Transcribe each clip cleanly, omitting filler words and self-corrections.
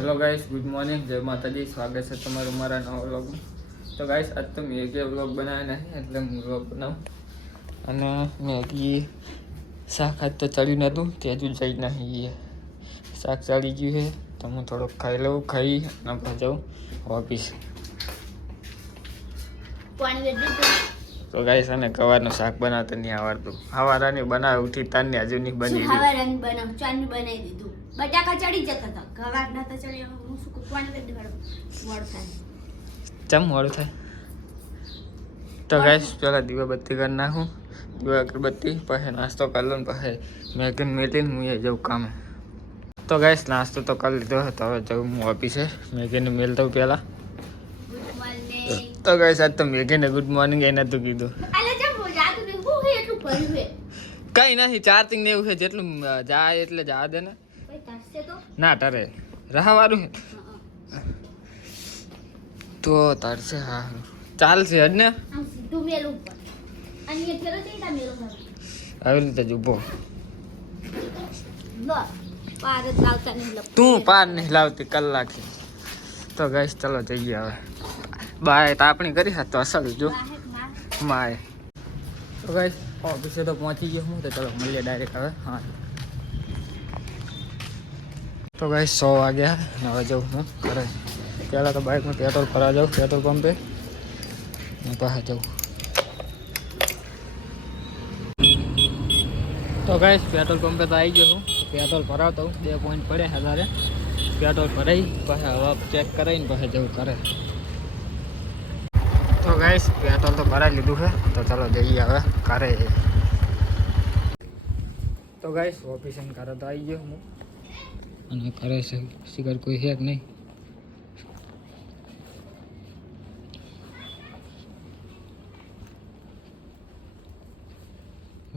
Hello guys, good morning, જય માતાજી. સ્વાગત છે તમારું મારા નવા વ્લોગમાં. તો ગાઈસ, આજ તો મેગી વ્લોગ બનાવ્યા નહીં એટલે હું વ્લોગ બનાવું. અને મેગી શાક આજ તો ચડ્યું નહોતું, તેજું જઈ નહીં શાક ચડી ગયું છે. તો હું થોડોક ખાઈ લઉં, ખાઈ અને પછી જાઉં ઓફિસ. તો ગાઈસ, અને ગવારનું શાક બનાવતા નહીં આવડતું. હવારાની બનાવે ઉઠી તારની હજુ નહીં બની. હવારાની બનાવ ચાની બનાવી દીધું. બટાકા ચડી જતા હતા, ગવાર નતા ચડી. હું શું કુકવાને દે મોડ થાય. ચમ મોડું થાય? તો ગાઈસ, પેલા દીવાબત્તી કરી નાખું, દીવા અગરબત્તી, પછી નાસ્તો કરી લઉં, પછી મેગીને મેલીને હું એ જાઉં કામે. તો ગાઈસ, નાસ્તો તો કરી લીધો હતો, હવે જાઉં હું ઓફિસે. મેગીને મેલ દઉં પહેલાં. તો ગાઈસ, આજ તો મેગીને ગુડ મોર્નિંગ એ નતું કીધું. કઈ નથી, ચાર્જિંગ ને એવું છે, જેટલું જાય એટલે જા દે ને. ના તારે રાહવાળું છે તો તારશે. હા ચાલશે જ ને. આવી રીતે જ ઉભો. તું પાર નહીં લાવતી કલાક. તો ગાઈસ, ચલો જઈએ હવે. બાય તાપણી કરી હાથ તો અસલ જો માય. તો ગાઈસ, ઓફિસે તો પહોંચી ગયો હું. તો ચલો મળીએ ડાયરેક્ટ હવે. હા તો ગાઈસ, 100 વાગ્યા હવે જાઉં હું ઘરે. પહેલાં તો બાઇકમાં પેટ્રોલ ભરવા જાઉં પેટ્રોલ પંપે, પાસે જાઉં. તો ગાઈસ, પેટ્રોલ પંપે તો આવી ગયો હું. પેટ્રોલ ભરાવતો હું, 2 પોઈન્ટ પડે હજારે. પેટ્રોલ ભરાઈ પછી હવા ચેક કરાવીને પછી જવું કરે. તો ગાઈસ, પેટ્રોલ તો ભરાઈ લીધું છે. તો ચાલો જઈએ હવે ઘરે. તો ગાઈસ, ઓફિસે ઘરે તો આવી ગયો હું. અને કરે છે શિકાર કોઈ છે કે નહીં.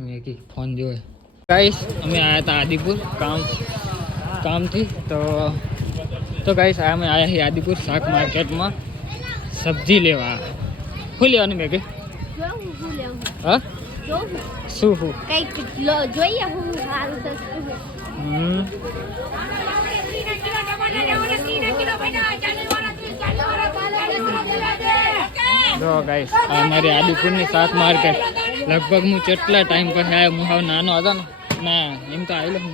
મેગી ફોન જોવે. ગાઈસ, અમે આવ્યા હતા આદિપુર કામથી. તો ગાઈસ, અમે આવ્યા છીએ આદિપુર શાક માર્કેટમાં સબ્જી લેવા. શું લેવાનું મેગી? હા શું કઈક જોઈએ હું સારું સસ્તું. જો ગાઈસ, અમારી આદિપુરની શાક માર્કેટ લગભગ હું કેટલા ટાઈમ પછી આવ્યો. હું હવે નાનો હતો ને, ના એમ તો આવેલો હું,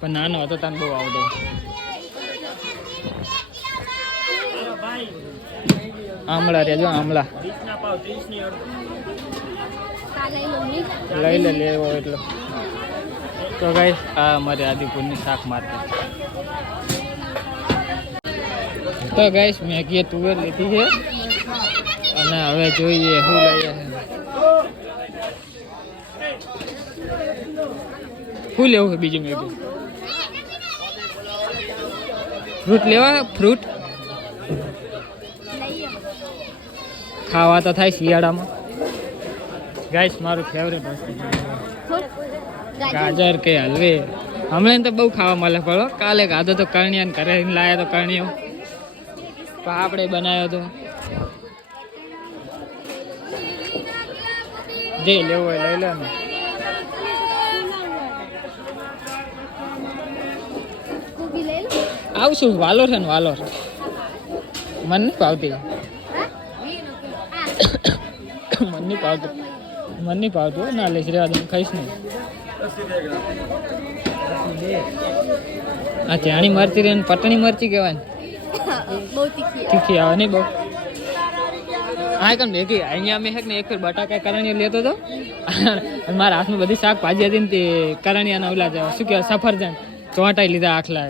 પણ નાનો હતો તને બહુ આવતો. આમળા રેજો, આમળા લઈ લે લેવો એટલો. તો ગાઈસ, આ અમારી આદિપુરની શાક માર્કેટ. તો ગાઈસ, મેગીએ તુવેર લીધી છે અને હવે જોઈએ શું લઈએ. શું લેવું છે બીજું? મેગી ફ્રૂટ લેવા. ફ્રૂટ ખાવા તો થાય શિયાળામાં. ગાઈસ, મારું ફેવરેટ વસ્તુ ગાજર કે હલવે. હમણાં તો બહુ ખાવા મળે. પડો કાલે ખાધો તો કરણિયા, ઘરે લાયા તો કરણિયો આપણે બનાવ્યો હતો. જે લેવો હોય લઈ લે ને. આવશું. વાલોર છે ને, વાલોર મન નહીં ભાવતી. મન નહીં ભાવતું. ના લઈશ, રેવા દે, ખાઈશ નહીં. આ ચાણી મરચી રે પટણી મરચી કહેવાય ને. તીખી આવે નહીં બહુ. હા કેમ મેગી અહીંયા અમે ને એક ફેર બટાકા કરણીઓ લેતો હતો અને મારા હાથમાં બધી શાકભાજી હતી ને તે કરણીયાના ઓલા શું કહેવાય સફરજન ચોંટાઈ લીધા આખલા.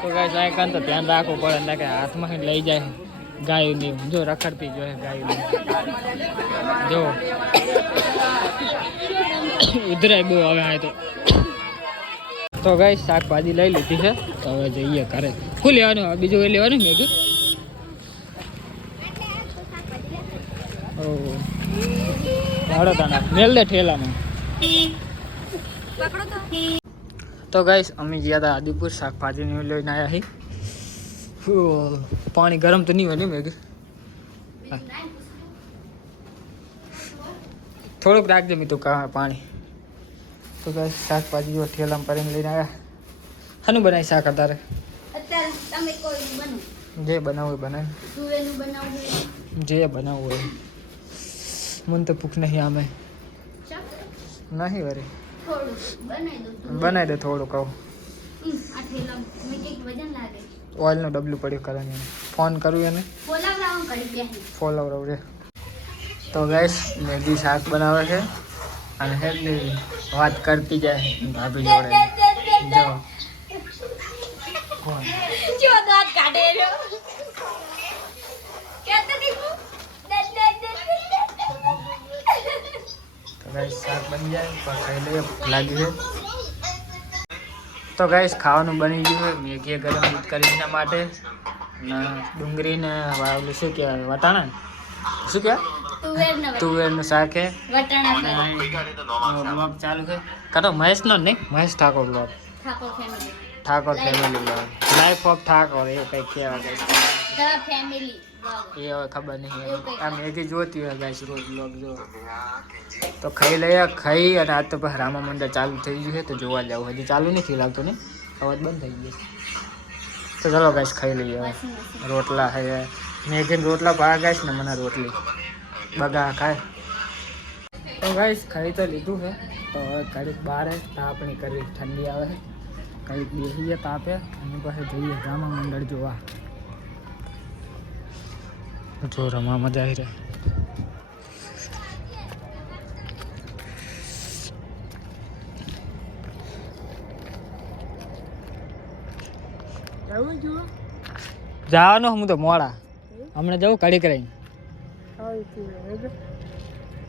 તો ગાય સાહેબ કાન તો ધ્યાન રાખવું પડે ને કે હાથમાં લઈ જાય ગાયું નહીં. જો રખડતી જોઈએ ગાયું જો ઉધરાય બહુ હવે. હા તો ગાય શાકભાજી લઈ લીધી છે. તો હવે જઈએ ઘરે. શું લેવાનું? બીજું એ લેવાનું મેગી. મેલ દે ઠેલામાં. તો ગાઈસ, અમે ગયા હતા આદિપુર શાકભાજી લઈને આવ્યા છીએ. પાણી ગરમ તો નહીં હોય ને મેગી? થોડુંક રાખજે મીઠું પાણી. તો ગાઈસ, શાકભાજી ઠેલામાં ભરીને લઈને આવ્યા. શાનું બનાવી શાક અત્યારે? ચાલ તમે કોઈ બનો. જે બનાવું એ બનાવ, તુવેરનું બનાવવું હોય. જે બનાવવું હોય. મને તો ભૂખ નહીં આમે ચાલ નહીં વરે થોડું બનાવી દઉં તું. બનાવી દે થોડું કહું. આ થેલા મેં કંઈક વજન લાગે. ઓઇલનું ડબલું પડ્યું કરવાનું ફોન કરું એને ફોલાવરાવું કરી બેહી. ફોલો રે. તો ગાઈસ મેગી શાક બનાવે છે અને હેડની વાત કરતી જાય ભાભી જોડે. જો કોણ જો દાંત કાઢે રહ્યો. કેતો દીકુ તો ગાઈસ શાક બની જાય પણ ખાઈ લઈએ, ભૂખ લાગી છે. તો ગાઈસ ખાવાનું બની ગયું છે. મેગી ગરમ દૂધ કરી એના માટે ને ડુંગળીને વાવલું શું કહેવાય વટાણા શું કહેવાય તુવેરનું શાક છે. વટાણા બ્લોગ ચાલુ છે કાતો મહેશનો નહીં, Mahesh Thakor blog, Thakor family. Thakor family blog, life of Thakor એવું કંઈક કહેવાય ગાઈસ. The family. એ હવે ખબર નહીં. આ મેગી જોતી હોય ગાઈસ રોજ બ્લોગ જો. તો ખાઈ લઈએ. ખાઈ અને આજ તો પછી રામા મંદિર ચાલુ થઈ ગયું છે તો જોવા જાવ. હજી ચાલુ નથી લાગતું ને, અવાજ બંધ થઈ ગયો. તો ચલો ગાઈસ ખાઈ લઈએ. હવે રોટલા છે મેગીને રોટલા ભાવે ગાઈસ ને મને રોટલી બગા ખાય. તો ગાઈસ ખાઈ તો લીધું છે. તો હવે ઘડીક બહાર તાપણી કરવી, ઠંડી આવે છે ઘડીક બેસીએ તાપે અને પછી જઈએ રામા મંડળ જોવા. જો રમવા મજા આવી રહે. જવાનું હું તો મોડા હમણાં જવું કડીક રહીને.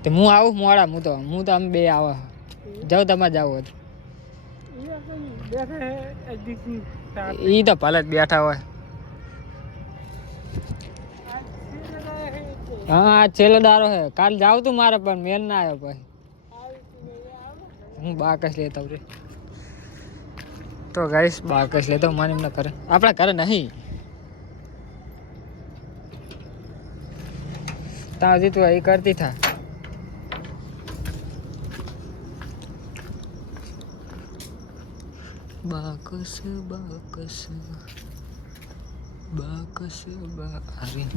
તો હું આવું મોડા હું તો અમે બે આવા જાઉં તમારે જવું હતું એ તો ભલે જ બેઠા હોય. હા આ છેલ્લો દારો છે. કાલ જાવ તું મારે પણ મેલ ના આવ્યો પછી હું બાકસ લેતા રે. તો ગાઈસ બાકસ લેતા મને એમને કરે આપણા ઘરે નહીં ત્યાં હજી તું એ કરતી થા. બાકસ બાકસ બાકસ બારી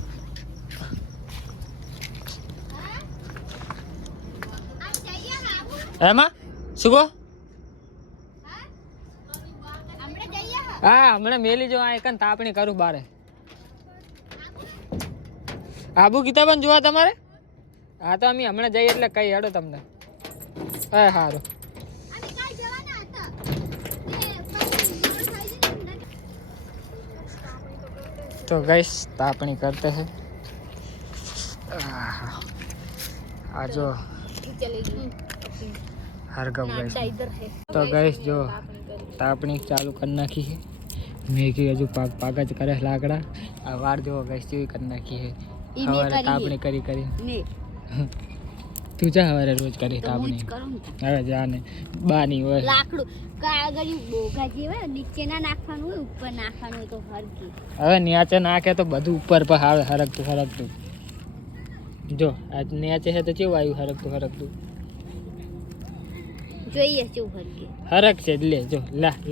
એમાં શું કહો? હા હમણાં મેલી જો આ એકન તાપણી કરું બારે. આબુ કિતાબન જોવા તમારે? હા તો અમે હમણાં જઈએ એટલે કઈ હેડો તમને. હા સારું. તો ગાઈસ તાપણી કરતે હે. આ જો હરગમ ગાઈસ. તો ગાઈસ જો તાપણી ચાલુ કરી નાખી છે. મેગી હજુ પાક જ કરે લાકડા. આ વાર જો ગાઈસ જેવી કરી નાખી છે. સવારે તાપણી કરી તું જા સવારે રોજ કરી તાપણી. હવે જા ને બાની હોય લાકડું કાગળી બોગા જેવા નીચે ના નાખવાનું હોય ઉપર નાખવાનું હોય તો હરકી. હવે નીચે નાખે તો બધું ઉપર પર આવે હરકતું. જો આ નીચે છે તો કેવું આવ્યું હરકતું જોઈએ શું હરકી હરક છે લે જો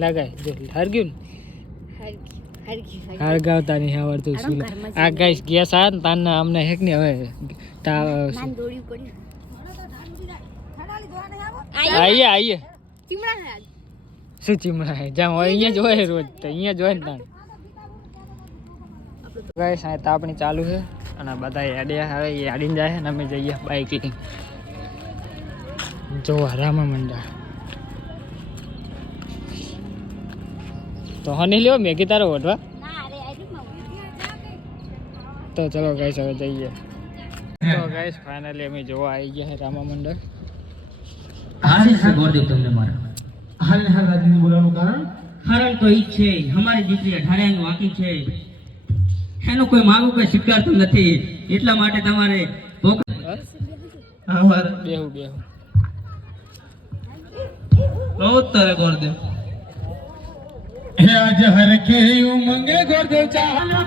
લગાય જો હરગ્યું ને હરગાવતા નહીં આવડતું શું. આ ગાઈસ ગેસ આવે ને તાન અમને હેક ને હવે આઈએ શું ચીમડા હે જ્યાં હોય અહીંયા જ હોય રોજ તો અહીંયા જ હોય ને તાન. ગાઈસ આ તાપણી ચાલુ છે અને બધા યાડ્યા હવે યાડીને જાય ને અમે જઈએ બાઈક લઈને જોવા રામા મંડળ. તો હની લ્યો મેગી તારો ઓઢવા. તો ચલો ગાઈસ હવે જઈએ. તો ગાઈસ ફાઇનલી અમે જોવા આવી ગયા છે રામા મંડળ. આશીષ છે ગોરદેવ તમને મારા. હાલ રાજની બોલાવવાનું કારણ તો ઈ છે અમારી દીકરી અઢારિયાનું વાકી છે એનું કોઈ માગું કોઈ સ્વીકારતું નથી એટલા માટે તમારે બેહું બહુ તારે ગોરદેવ હે આજ હરખે ઉમંગે ગોરદેવ ચાલો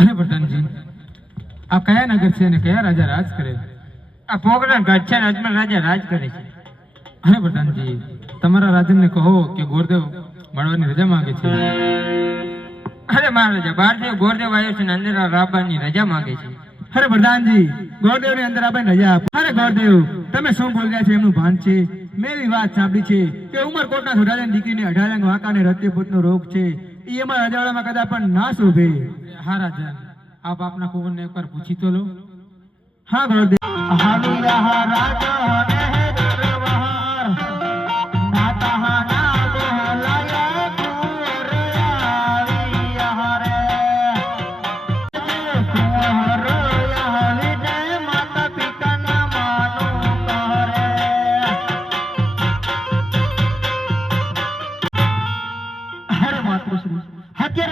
અરે પ્રધાનજી, આ કયા નગર છે અને કયા રાજા રાજ કરે? આ પોકરણ ગઢ છે ને અજમેર રાજા રાજ કરે છે. અરે પ્રધાનજી, તમારા રાજનને કહો કે ગોરદેવ મળવાની રજા માંગે છે. અરે મહારાજા, બહારથી ગોરદેવ આવ્યો છે ને અંદર રાબાની રજા માંગે છે. અરે પ્રધાનજી, ગોરદેવ ને અંદર આપણે રજા આપો. અરે ગોરદેવ, તમે શું બોલી રહ્યા છો એમનું ભાન છે? મેં એવી વાત સાંભળી છે કે ઉમરકોટના સુધારાની દીકરીને 18 વાંકા અને રત્યપુતનો રોગ છે. એ અમારા રજાવાળામાં કદાચ પણ ના શોભે. હા રાજન, આપ આપના કુંવરને એકવાર પૂછી તો લો. હા ગોરદેવ.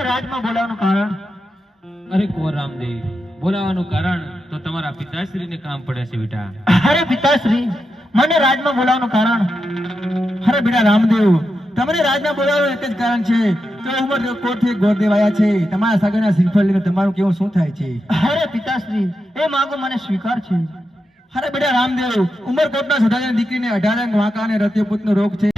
રાજમાં બોલાવવાનું કારણ? અરે કુંવર રામદેવ, બોલાવાનું કારણ તો તમારા પિતાશ્રીને કામ પડે છે બેટા. અરે પિતાશ્રી, મને રાજમાં બોલાવવાનું કારણ? અરે બેટા રામદેવ, તમને રાજમાં બોલાવવાનું એક જ કારણ છે કે ઉમરકોટથી ગોરદેવ આવ્યા છે. તમારા સગાના શ્રીફળ લઈને તમારું કેવું શું થાય છે? અરે પિતાશ્રી, એ માંગો મને સ્વીકાર છે. અરે બેટા રામદેવ, ઉમરકોટના સુધારાની દીકરીને 18 વાંકા અને રત્યપુતનો રોગ છે.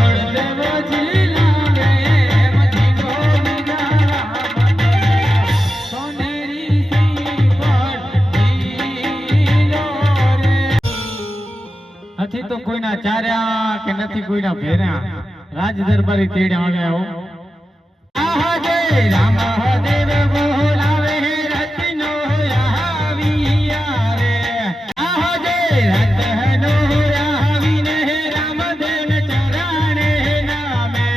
નથી તો કોઈના ચાર્યા કે નથી કોઈના ભેર્યા, રાજ દરબારી તેડ્યા આવ્યા હો. રામ દેવ બોલાવે રત્નો આવિયા રે. રત્નો આવીને રામદેવ ચરણે નામે.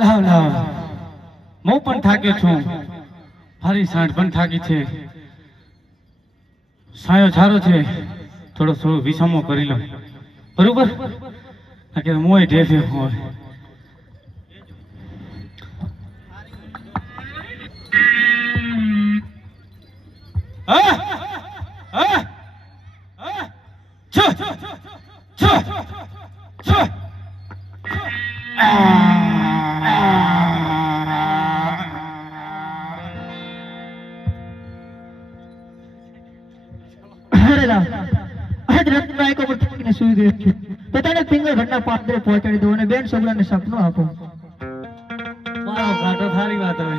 લાવ લાવ, હું પણ થાક્યો છું, ફરી સાંઠ પણ થાકી છે. સાયો છારો છે, થોડો વિસામો કરી લો, બરોબર? કે મોય ઢેફે હોય. પોતાને પિંગલ ઘટના પાત્ર પહોંચાડી દો અને બેન છોકરાને સપનું આપો. મારો ઘાટો સારી વાત હવે.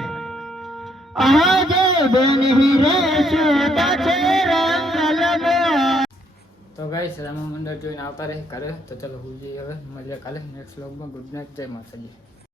તો ગાઈસ, રામા મંડળ જોઈને આવતા રહે કરે. તો ચલો હું જઈએ, હવે મળીએ કાલે નેક્સ્ટ વ્લોગમાં. ગુડ નાઇટ, જય માતાજી.